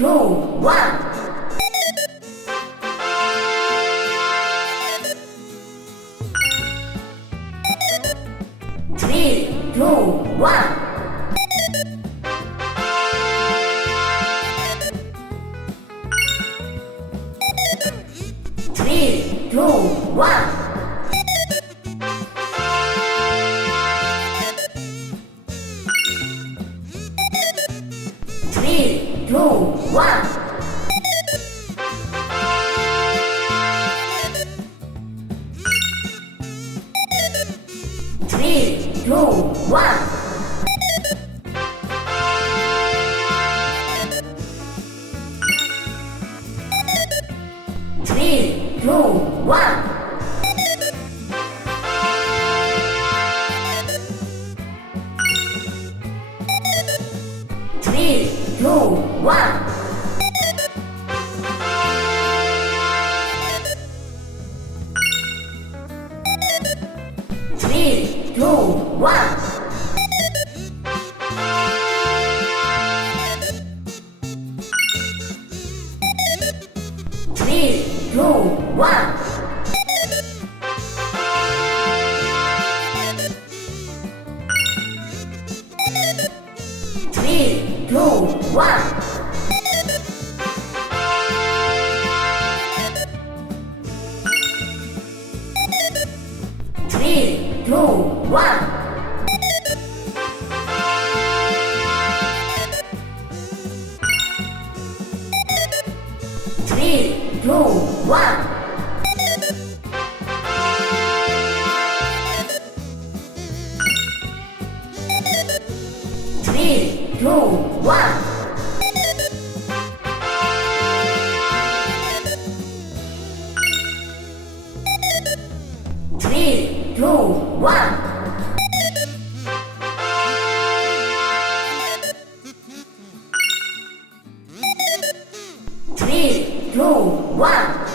1. 3, 2, 1. 3, 2, 1. 3, 2, 1. 3, 2, 1. 3, 2, 1. 3, 2, 1. 3, 2, 1. 3, 2, 1. 3, 2, 1. 3, 2, 1. 3, 2, 1. 3, 2, 1. 3, 2, 1. 3, 2, 1.